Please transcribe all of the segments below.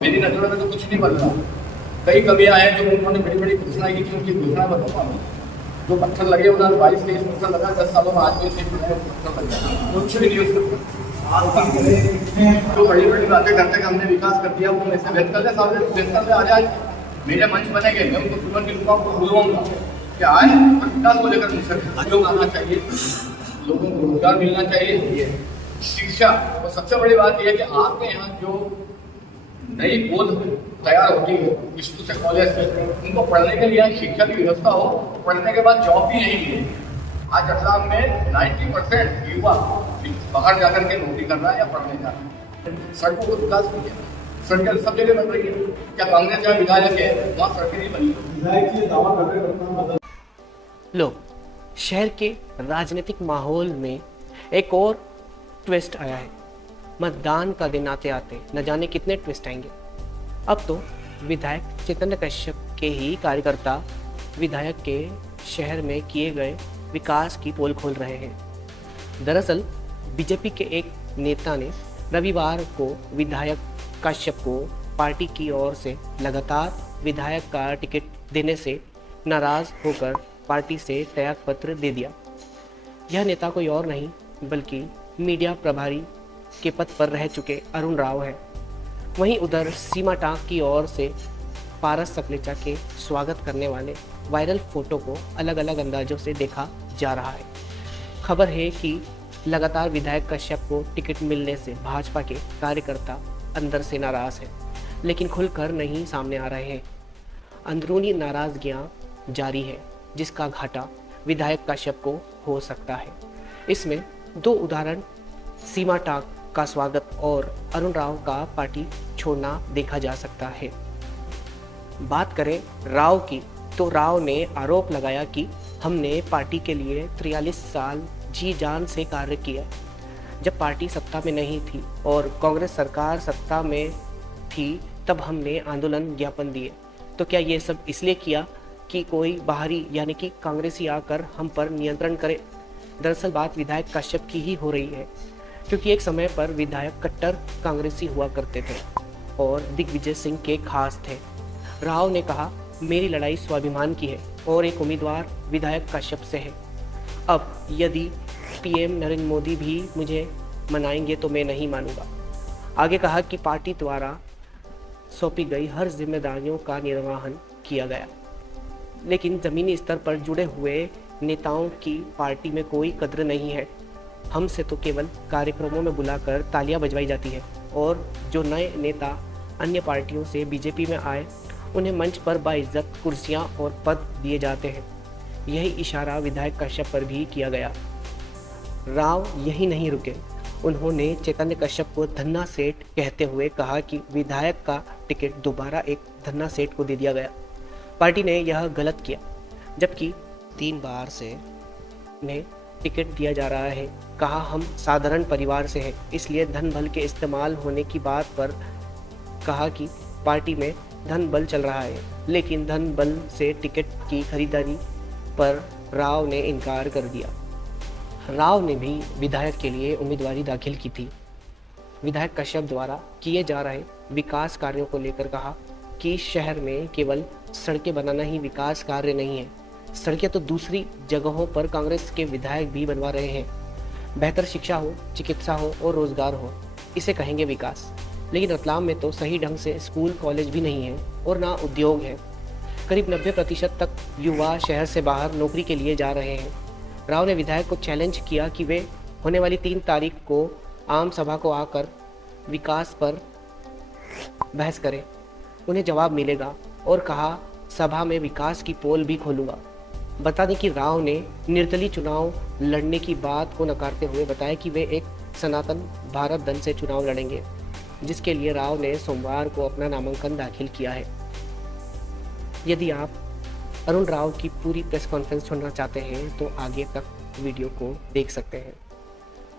मेरी नजरों में तो कुछ नहीं बन रहा। कई कमियां हैं जो उन्होंने बड़ी बड़ी घोषणा की थी, उनकी घोषणा बताऊंगा मैं। जो पत्थर लगे उन्होंने 22-23 पत्थर लगा, 10 सालों में आज भी सिर्फ पत्थर लग गया, कुछ भी नहीं उसके ऊपर। जो बड़ी बड़ी बातें करते कि हमने विकास कर दिया, वो मेरे से व्यक्त कर दे, सामने व्यक्त कर दे, आ जाए मेरे मंच बनेंगे, मैं उनको तुरंत रुका को बुलवाऊंगा कि आज विकास को लेकर मुझसे सहयोग आना चाहिए, लोगों को रोजगार मिलना चाहिए, शिक्षा। और सबसे बड़ी बात यह है कि आपके यहाँ जो नई बोध तैयार होती है स्कूल से कॉलेज से, उनको पढ़ने के लिए शिक्षा की व्यवस्था हो, पढ़ने के बाद जॉब भी नहीं मिले। आज असम में 90% युवा बाहर जाकर के नौकरी कर रहा है या पढ़ने जा रहा है। सड़कों को विकास नहीं है, सड़कें सब जगह बन रही है। क्या कांग्रेस जहाँ विधायक है वहाँ सड़कें नहीं बनी? विधायक की दावा कर रहे। लो, शहर के राजनीतिक माहौल में एक और ट्विस्ट आया है। मतदान का दिन आते आते न जाने कितने ट्विस्ट आएंगे। अब तो विधायक चैतन्य कश्यप के ही कार्यकर्ता विधायक के शहर में किए गए विकास की पोल खोल रहे हैं। दरअसल बीजेपी के एक नेता ने रविवार को विधायक कश्यप को पार्टी की ओर से लगातार विधायक का टिकट देने से नाराज होकर पार्टी से त्यागपत्र दे दिया। यह नेता कोई और नहीं बल्कि मीडिया प्रभारी के पद पर रह चुके अरुण राव है। वहीं उधर सीमा टांक की ओर से पारस सकलेचा के स्वागत करने वाले वायरल फोटो को अलग अलग अंदाजों से देखा जा रहा है। खबर है कि लगातार विधायक कश्यप को टिकट मिलने से भाजपा के कार्यकर्ता अंदर से नाराज हैं, लेकिन खुलकर नहीं सामने आ रहे हैं। अंदरूनी नाराजगियां जारी है, जिसका घाटा विधायक कश्यप को हो सकता है। इसमें दो उदाहरण सीमा टांक का स्वागत और अरुण राव का पार्टी छोड़ना देखा जा सकता है। बात करें राव की, तो राव ने आरोप लगाया कि हमने पार्टी के लिए 43 साल जी जान से कार्य किया। जब पार्टी सत्ता में नहीं थी और कांग्रेस सरकार सत्ता में थी तब हमने आंदोलन ज्ञापन दिए। तो क्या ये सब इसलिए किया कि कोई बाहरी यानी कि कांग्रेसी आकर हम पर नियंत्रण करे? दरअसल बात विधायक कश्यप की ही हो रही है, क्योंकि एक समय पर विधायक कट्टर कांग्रेसी हुआ करते थे और दिग्विजय सिंह के खास थे। राव ने कहा, मेरी लड़ाई स्वाभिमान की है और एक उम्मीदवार विधायक कश्यप से है। अब यदि पीएम नरेंद्र मोदी भी मुझे मनाएंगे तो मैं नहीं मानूंगा। आगे कहा कि पार्टी द्वारा सौंपी गई हर जिम्मेदारियों का निर्वहन किया गया, लेकिन ज़मीनी स्तर पर जुड़े हुए नेताओं की पार्टी में कोई कद्र नहीं है। हमसे तो केवल कार्यक्रमों में बुलाकर तालियां बजवाई जाती है और जो नए नेता अन्य पार्टियों से बीजेपी में आए उन्हें मंच पर बाइज्जत कुर्सियां और पद दिए जाते हैं। यही इशारा विधायक कश्यप पर भी किया गया। राव यही नहीं रुके, उन्होंने चैतन्य कश्यप को धन्ना सेठ कहते हुए कहा कि विधायक का टिकट दोबारा एक धन्ना सेठ को दे दिया गया। पार्टी ने यह गलत किया, जबकि 3 बार से उन्हें टिकट दिया जा रहा है। कहा, हम साधारण परिवार से हैं, इसलिए धन बल के इस्तेमाल होने की बात पर कहा कि पार्टी में धन बल चल रहा है, लेकिन धन बल से टिकट की खरीदारी पर राव ने इनकार कर दिया। राव ने भी विधायक के लिए उम्मीदवारी दाखिल की थी। विधायक कश्यप द्वारा किए जा रहे विकास कार्यों को लेकर कहा कि शहर में केवल सड़कें बनाना ही विकास कार्य नहीं है, सड़कें तो दूसरी जगहों पर कांग्रेस के विधायक भी बनवा रहे हैं। बेहतर शिक्षा हो, चिकित्सा हो और रोजगार हो, इसे कहेंगे विकास। लेकिन रतलाम में तो सही ढंग से स्कूल कॉलेज भी नहीं है और ना उद्योग है। करीब 90% तक युवा शहर से बाहर नौकरी के लिए जा रहे हैं। राव ने विधायक को चैलेंज किया कि वे होने वाली 3 तारीख को आम सभा को आकर विकास पर बहस करें, उन्हें जवाब मिलेगा, और कहा सभा में विकास की पोल भी खोलूंगा। बता दें कि राव ने निर्दलीय चुनाव लड़ने की बात को नकारते हुए बताया कि वे एक सनातन भारत दल से चुनाव लड़ेंगे, जिसके लिए राव ने सोमवार को अपना नामांकन दाखिल किया है। यदि आप अरुण राव की पूरी प्रेस कॉन्फ्रेंस सुनना चाहते हैं तो आगे तक वीडियो को देख सकते हैं।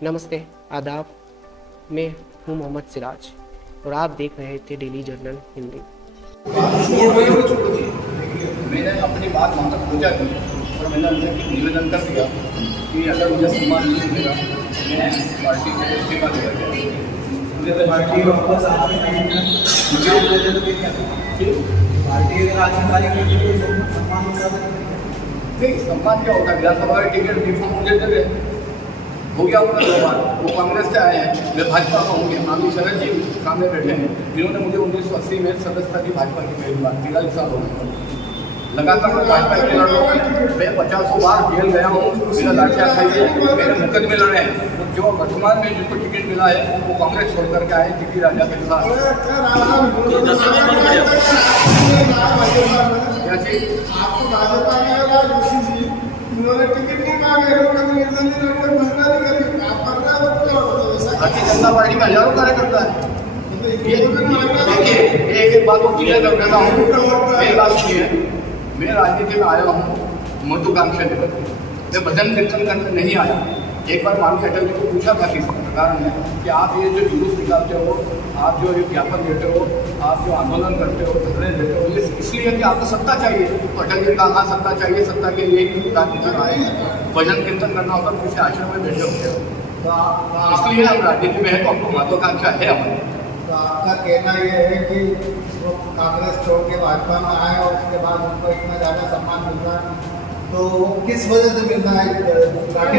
नमस्ते, आदाब, मैं हूँ मोहम्मद सिराज और आप देख रहे थे डेली जर्नल हिंदी। मैंने अपनी बात वहाँ तक पहुँचा दी और मैंने उनसे निवेदन कर दिया कि अगर मुझे सम्मान नहीं मिलेगा मैं पार्टी से इस्तीफा दे दूँगा। पार्टी वापस आ रही है, पार्टी राजनीति के लिए सम्मान होता है। नहीं, सम्मान क्या होता है? विधानसभा का टिकट रिफॉर्म मुझे दे रहे हो गया उनका 2 बार। वो कांग्रेस से आए हैं, मैं भाजपा का हूँ। आमी शरद जी सामने बैठे हैं, जिन्होंने मुझे 1980 में सदस्यता दी भाजपा की पहली बार। 43 साल हो गए लगातार मैं भाजपा के लड़ रहा हूँ। मैं 50 बार जेल गया हूँ, मेरा लाठियाँ खाई है, मेरे मुकदमे लड़े हैं। जो वर्तमान में जिसको टिकट मिला है वो कांग्रेस छोड़ करके आए टीटी राजा के साथ। क्या चीज आपको भाजपा में ऋषि जी उन्होंने टिकट नहीं मांगे, भारतीय जनता पार्टी का हजारों कार्यकर्ता है। देखिए, एक बात को क्लियर कर देता हूँ। मेरी बात सुनिए, मैं राजनीति में आया हूँ महत्वाकांक्षा लेकर, मैं भजन कीर्तन करने नहीं आया। एक बार माननीय अटल जी को पूछा था किस कारण है कि आप ये जो जुलूस निकालते हो, आप जो ज्ञापन देते हो, आप जो आंदोलन करते हो, धरने देते हो, ये इसलिए कि आपको सत्ता चाहिए। तो अटल जी ने कहा सत्ता चाहिए, सत्ता के लिए ही राजनीति में आए। भजन कीर्तन करना होता तो किसी आश्रम में बैठे होते हो। इसलिए हम राजनीति में है तो हमको महत्वाकांक्षा है हमारी। तो आपका कहना ये है कि वो कांग्रेस छोड़ के भाजपा में आए और उसके बाद उनको इतना ज़्यादा सम्मान मिल रहा है, तो किस वजह से मिल रहा है? खाने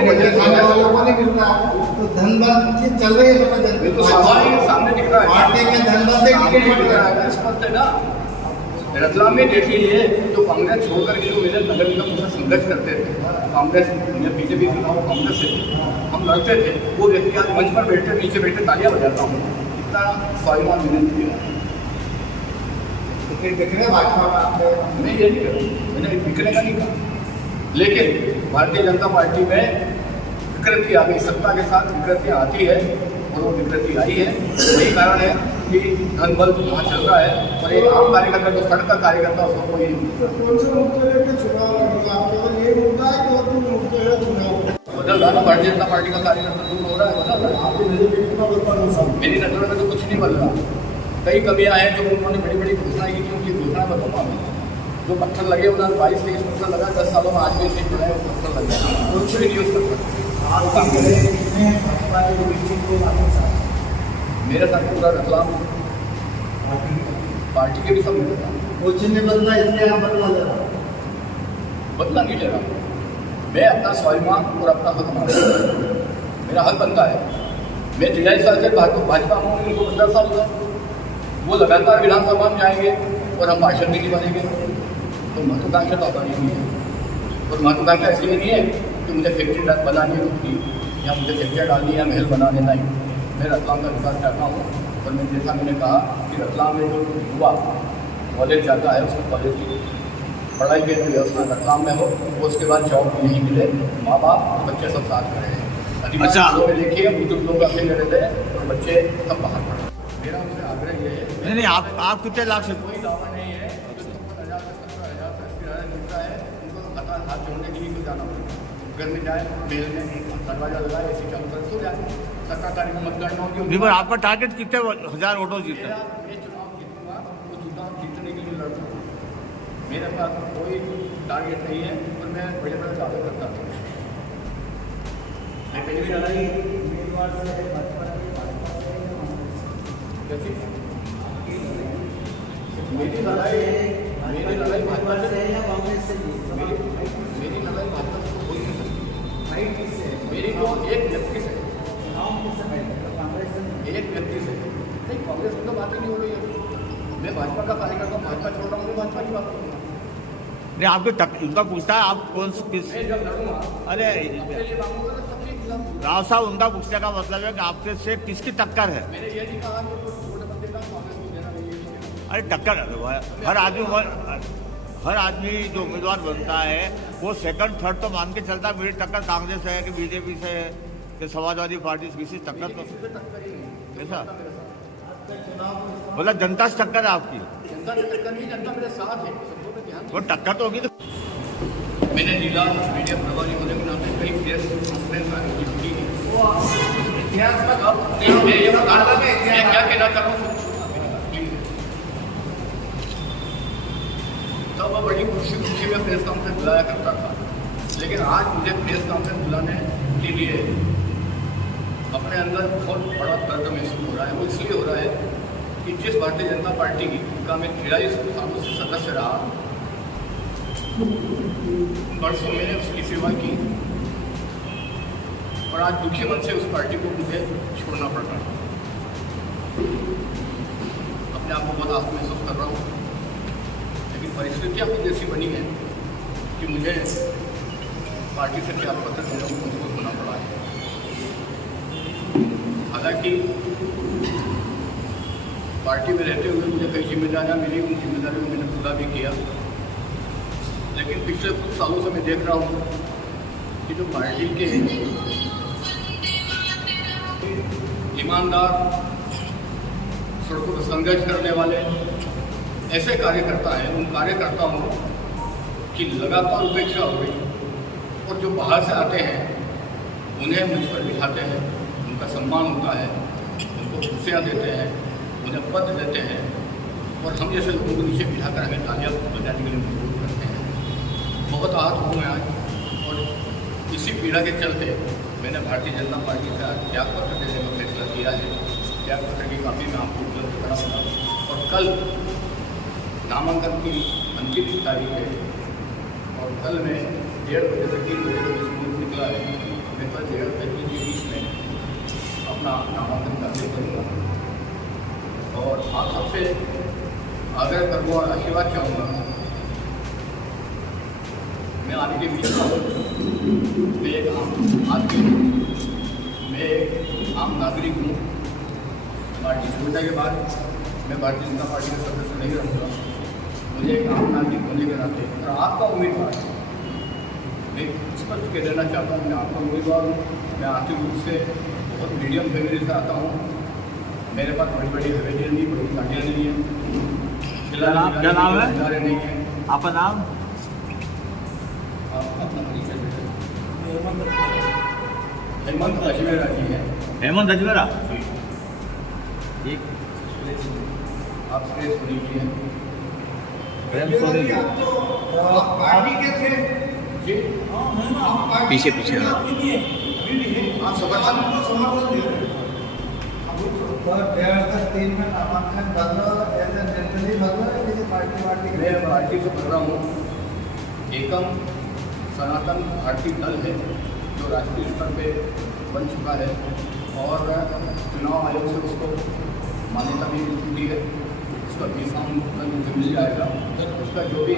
वालों को नहीं मिल रहा है, तो धनबल चल रही है। तो सामने दिख रहा है, पार्टी में धनबल से टिकट मिल रहा है। स्पष्ट है ना। रतलाम में देख लीजिए, जो कांग्रेस छोड़कर के जो मेरे नगर निगम से संघर्ष करते थे, कांग्रेस बीजेपी के चुनाव कांग्रेस से हम लड़ते थे, वो व्यक्ति आज मंच पर बैठे, नीचे बैठे तालियां बजाता हूँ। इतना स्वाभिमान मैंने दिया। टिकट दिखने भाजपा में आपने मैं ये नहीं करूँ, मैंने बिकने का नहीं कहा। लेकिन भारतीय जनता पार्टी में विकृति आ गई, सत्ता के साथ विकृति आती है और वो विकृति आई है। यही कारण है कि धन बल वहाँ चल रहा है और एक आम कार्यकर्ता जो सड़क का कार्यकर्ता उसको कोई कौन से मुद्दे लेकर चुनाव लड़ेगा? आपका ये मुद्दा है कि वो तुम मुद्दे है चुनाव बदल रहा ना। भारतीय जनता पार्टी का कार्यकर्ता दूर हो रहा है, बदल रहा है। मेरी नजरों में तो कुछ नहीं बदल रहा। कई कमियाँ हैं जो उन्होंने बड़ी बड़ी घोषणाएं की थी, उनकी घोषणा बताऊँगा मैं। जो पत्थर लगे उन्होंने 22-23 पत्थर लगा, 10 सालों में आज भी सीट बनाए वो पत्थर लगे, कुछ भी न्यूज़ करते मेरे साथ पूरा रतलाम पार्टी के भी सब मेरे साथ। कुछ नहीं बदला, इसलिए आप बदला ले रहा बदला नहीं ले रहा। मैं अपना स्वाभिमान और अपना हक मानता हूँ, मेरा हक बनता है। मैं 43 साल से भाजपा हूँ, उनको 15 साल हुआ। वो लगातार विधानसभा में जाएंगे और हम भाषण भी नहीं बनेंगे। तो महत्वाकांक्षा तो हमारी नहीं है। और महत्वाकांक्षा इसलिए नहीं है कि मुझे फैक्ट्री बनानी है खुद की, या मुझे फैक्ट्रियाँ डालनी है या महल बनाने नहीं। मैं रतलाम का विकास चाहता हूँ। और मैं जैसा मैंने कहा कि रतलाम में जो युवा कॉलेज जाता है उसको कॉलेज की पढ़ाई के व्यवस्था रतलाम में हो, उसके बाद जॉब नहीं मिले, माँ बाप और बच्चे सब साथ में रहें। अच्छा में देखिए बुजुर्ग लोग अकेले रहते हैं और बच्चे सब बाहर पढ़े। मेरा उनसे आग्रह ये है, नहीं आप कितने लाख से कोई दावा नहीं है। जो 50,000 से 70,000 से 80,000 मिलता है, उनको हाथ जोड़ने के लिए तो जाना पड़ेगा। घर में जाए, मेल में दरवाजा लगाए, ऐसी चालू कर सो जाए। 17 तारीख को मतगणना होगी। नहीं, पर आपका टारगेट कितने हजार वोटों जीतना है? मैं चुनाव जीतूंगा, वो चुनाव जीतने के लिए लड़ूंगा। मेरे पास कोई टारगेट नहीं है और मैं बड़े बड़े दावे करता हूँ। मैं पहले भी लड़ाई मेरी लड़ाई भाजपा से या कांग्रेस से? मेरी लड़ाई भाजपा से कोई नहीं सकती। मेरी तो एक व्यक्ति से, एक व्यक्ति से नहीं। कांग्रेस की तो बात ही नहीं हो रही है। मैं भाजपा का कार्यकर्ता, भाजपा छोड़ रहा हूँ, मैं भाजपा की बात करूँगा। नहीं आपके उनका पूछता है आप कौन किस? मैं जब लड़ूंगा अरे राव साहब, उनका पूछने का मतलब है कि आपके से किसकी टक्कर है? मैंने ये नहीं कहा कि वोट मत देना, कांग्रेस को देना नहीं। अरे टक्कर हर आदमी जो उम्मीदवार बनता है वो सेकंड थर्ड तो मान के चलता है मेरी टक्कर कांग्रेस है कि बीजेपी से है कि समाजवादी पार्टी से, किसी टक्कर तो ऐसा मतलब जनता से टक्कर है आपकी? जनता की टक्कर नहीं, जनता मेरे साथ है। सबको पे ध्यान। वो टक्कर तो होगी। तो मैंने जिला मीडिया प्रभारी होने के नाते कई प्रेस कॉन्फ्रेंस आयोजित की। इतिहास में अब मैं ये बता रहा था कि मैं क्या कहना चाह रहा हूँ। तब वो बड़ी खुशी में प्रेस कॉन्फ्रेंस बुलाया करता था, लेकिन आज मुझे प्रेस कॉन्फ्रेंस बुलाने के लिए अपने अंदर बहुत बड़ा दर्द महसूस हो रहा है। वो इसलिए हो रहा है कि जिस भारतीय जनता पार्टी का मैं 43 सालों से सदस्य रहा, वर्षों मैंने उसकी सेवा की और आज दुखी मन से उस पार्टी को मुझे छोड़ना पड़ रहा है। अपने आप को बहुत आत्म महसूस कर रहा हूँ, लेकिन परिस्थितियाँ कुछ ऐसी बनी हैं कि मुझे पार्टी से त्यागपत्र देने को मजबूर होना पड़ा है। हालांकि पार्टी में रहते हुए मुझे कई जिम्मेदारियाँ मिली, उन जिम्मेदारियों को मैंने पूरा भी किया, लेकिन पिछले कुछ सालों से मैं देख रहा हूँ कि जो पार्टी के ईमानदार, सड़कों पर संघर्ष करने वाले ऐसे कार्यकर्ता हैं, उन कार्यकर्ताओं की लगातार उपेक्षा हो गई और जो बाहर से आते हैं उन्हें मंच पर बिठाते हैं, उनका सम्मान होता है, उनको कुर्सियाँ देते हैं, उन्हें पद देते हैं और हम जैसे लोगों को नीचे बिठाकर हमें तालियां बजाने के लिए मजबूर करते हैं। बहुत आहत हूँ मैं आज, और इसी पीड़ा के चलते मैंने भारतीय जनता पार्टी से त्यागपत्र देने का फैसला किया है। त्यागपत्र की कापी में आपको उपलब्ध कराऊंगा और कल नामांकन की अंतिम तारीख है और कल मैं 1:30 बजे से 3 बजे के बीच में निकला है। मैं कल 1:30 बजे के बीच में अपना नामांकन दाखिल करूँगा और आप सबसे आग्रह करूँगा और आशीर्वाद चाहूँगा। मैं आपके बीच में मैं एक आम आदमी हूँ, मैं एक आम नागरिक हूँ। पार्टी छोड़ने के बाद मैं भारतीय जनता पार्टी का सदस्य नहीं रहूँगा। मुझे एक आम नागरिक होने के नाते और आपका उम्मीदवार, मैं स्पष्ट कह देना चाहता हूँ, मैं आपका उम्मीदवार हूँ। मैं आर्थिक रूप से बहुत मीडियम फैमिली से आता हूँ। मेरे पास बड़ी बड़ी हवेलियाँ नहीं, बड़ी गाड़ियाँ नहीं हैं, क्या नाम है नहीं है। आपका नाम? अपना परिचय देते हेमंत अजमेरा जी है। हेमंत अजमेरा, ठीक। आप सुरेश सोनी जी हैं। आप पार्टी के थे जी पीछे पीछे आप समर्थन तो 1:30 में नामांकन बदलो, ऐसे निर्दलीय बदलो या किसी पार्टी मैं पार्टी से पढ़ रहा हूँ। एकम सनातन भारतीय दल है जो राष्ट्रीय स्तर पे बन चुका है और चुनाव आयोग से उसको मान्यता भी मिल चुकी है। उसका बीफाम मुझे मिल जाएगा, उसका जो भी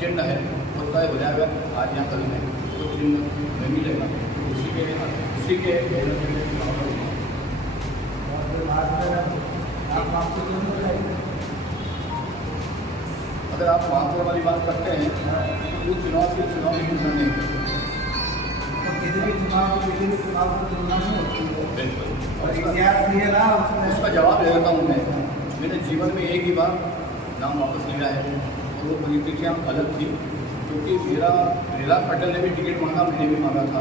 चिन्ह है वो तय हो जाएगा। आज यहाँ कल में तो चिन्ह में मिलेगा, उसी के अगर आप महापौर वाली बात करते हैं तो चुनाव से चुनाव में तुलना नहीं करते। किसी भी चुनाव को तुलना नहीं होती है। बिल्कुल, और इतिहास ये रहा उसमें। उसका जवाब दे देता हूँ मैं। मैंने जीवन में एक ही बार नाम वापस लिया है और वो परिस्थितियाँ अलग थी, क्योंकि मेरा पटेल ने भी टिकट मांगा, मैंने भी मांगा था,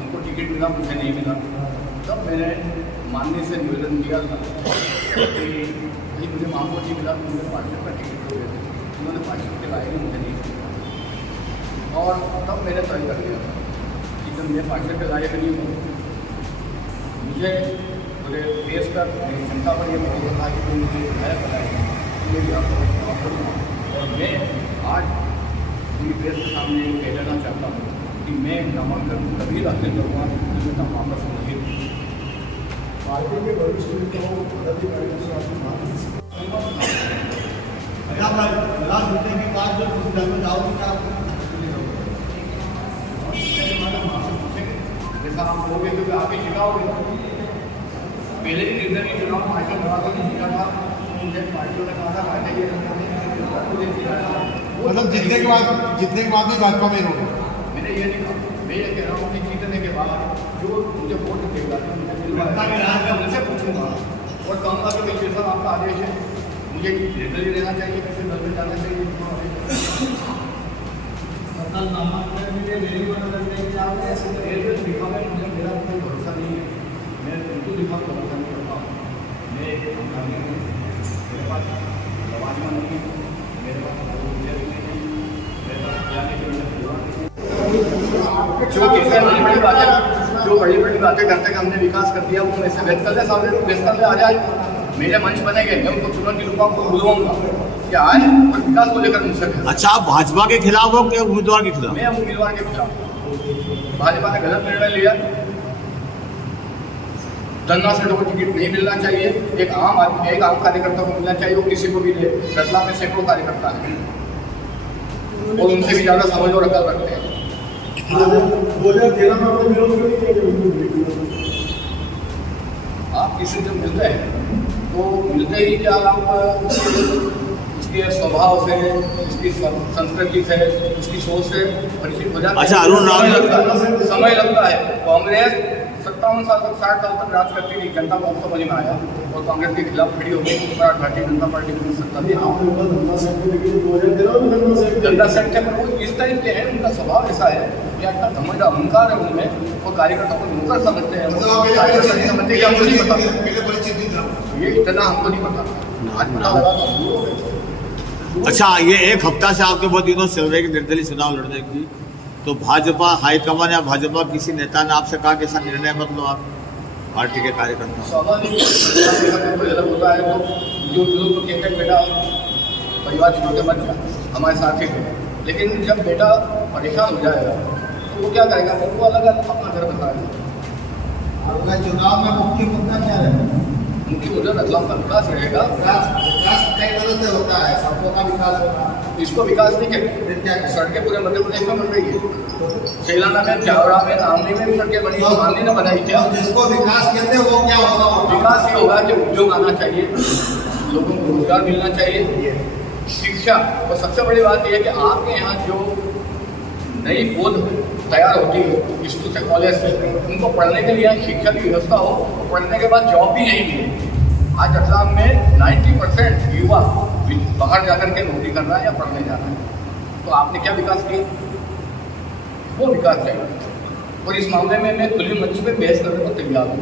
उनको टिकट मिला, मुझे नहीं मिला। तब मैंने माननीय से निवेदन किया था कि भाई मुझे महापौर नहीं मिला तो मुझे पार्षद का टिकट हो गया। उन्होंने पार्षद के लाए, मुझे नहीं मिला और तब मैंने तय कर लिया था कि जब मैं पार्षद के लायक नहीं हूँ, मुझे पूरे देश पर मेरी जनता पर यह भरोसा था कि मुझे विधायक बनाएगा, और मैं आज पूरी देश के सामने कह देना चाहता हूँ कि मैं नामांकन तभी दाखिल करूँगा जब मैं नाम वापस नहीं लूँ। पार्टी के वरिष्ठ नेताओं पदाधिकारियों से आपकी बात जीतने के बाद जब उस दल में जाओगे क्या जैसा आप कहोगे तो आप ही जिताओगे। पहले ही निर्दलीय नहीं चुनाव पार्टी बड़ा नहीं जीता था, मुझे पार्टियों ने कहा था मतलब जीतने के बाद भी भाजपा में रहोगे? मैंने ये नहीं कहा, मैं ये कह रहा हूँ कि जीतने के बाद जो मुझे वोट देगा, उनसे पूछूंगा और कहूँगा कि भाई जैसा आपका आदेश है, मुझे निर्दलीय रहना चाहिए, किसी दल में जाना चाहिए। लिखा में मुझे मेरा कोई भरोसा नहीं है, मैं बिल्कुल लिखा भरोसा नहीं करता हूँ। मैं मेरे पास लवाजमा नहीं है, मेरे पास नहीं, मेरे पास जाने के लिए जो कहते हैं बड़ी बात है, जो जो बड़ी बड़ी बातें करते हैं कि हमने विकास कर दिया, वो मेरे से व्यक्त कर ले, सामने व्यक्त कर ले, आ जाए, मेरे मंच बनेंगे, मैं उनको चुनौती की रुका को बुलवाऊंगा कि आए और विकास को लेकर मुझसे कहें। अच्छा, आप भाजपा के खिलाफ हो कि उम्मीदवार के खिलाफ? मैं उम्मीदवार के खिलाफ। भाजपा ने गलत निर्णय लिया, धन्ना सेठों को टिकट नहीं मिलना चाहिए, एक आम आदमी, एक आम कार्यकर्ता को मिलना चाहिए, वो किसी को भी दे। रतलाम में सैकड़ों कार्यकर्ता है और उनसे भी ज़्यादा समझ और अकल रखते हैं। 2013 में आपने विरोध क्यों किया? आप किसी से मिलते हैं तो मिलते ही क्या आप उसके स्वभाव से, उसकी संस्कृति से, उसकी सोच से परिचित हो जाते हैं। अच्छा, अरुण राव, समय लगता है। कांग्रेस 57 साल तक, 60 साल तक राज करती थी, जनता को समझ में आया और कांग्रेस के खिलाफ खड़ी हो गई, भारतीय जनता पार्टी की सत्ता थी। जनता सेट है, पर वो इस टाइप के हैं, उनका स्वभाव ऐसा है कि इतना समझ अहंकार है उनमें, वो कार्यकर्ता को नौकर समझते हैं, समझते कि हमको नहीं पता, ये इतना हमको नहीं पता, आज पता लगा। अच्छा, ये एक हफ्ता से आपके बहुत दिनों चल रहे हैं कि निर्दलीय चुनाव लड़ने की, तो भाजपा हाईकमान या भाजपा किसी नेता ने आपसे कहा कि ऐसा निर्णय मत लो आप पार्टी के कार्यकर्ता? स्वाभाविक अलग होता है, तो जो लोग तो कहते हैं बेटा परिवार छोड़ के मत जा, हमारे साथ ही थे, लेकिन जब बेटा परेशान हो जाएगा तो वो क्या करेगा, फिर वो अलग अलग अपना घर बताएगा। आपका चुनाव में मुख्य मुद्दा क्या रहेगा? मुख्य मुद्दा रतलाम का विकास रहेगा। विकास कई तरह से होता है, सड़कों का विकास होगा, इसको विकास नहीं कहते। सड़कें पूरे मध्य प्रदेश में बन रही है, सेलाना में, चावड़ा में, नामनी में भी सड़कें बनी, गांधी ने बनाई क्या? जिसको विकास कहते हैं वो क्या होगा? विकास ये होगा कि उद्योग आना चाहिए, लोगों को रोजगार मिलना चाहिए, शिक्षा, और सबसे बड़ी बात यह है कि आपके यहाँ जो नई पौध तैयार होती है स्कूल से, कॉलेज से, उनको पढ़ने के लिए शिक्षा की व्यवस्था हो, पढ़ने के बाद जॉब भी यहीं मिले। आज रतलाम में 90% युवा बाहर जाकर के नौकरी कर रहा है या पढ़ने जा रहा है, तो आपने क्या विकास किया? वो विकास चाहिए। और इस मामले में मैं खुली मंच पे बहस करने को तैयार हूँ,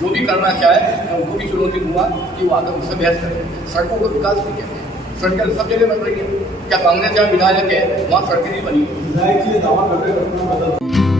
जो भी करना चाहे मैं उनको भी चुनौती दूंगा कि वो आकर मुझसे बहस करें। सड़कों को विकास नहीं कहते, सड़कें सब जगह बन रही है, क्या कांग्रेस जहाँ विधायक है वहाँ सड़कें नहीं बनी? विधायक जी दावा कर रहे हैं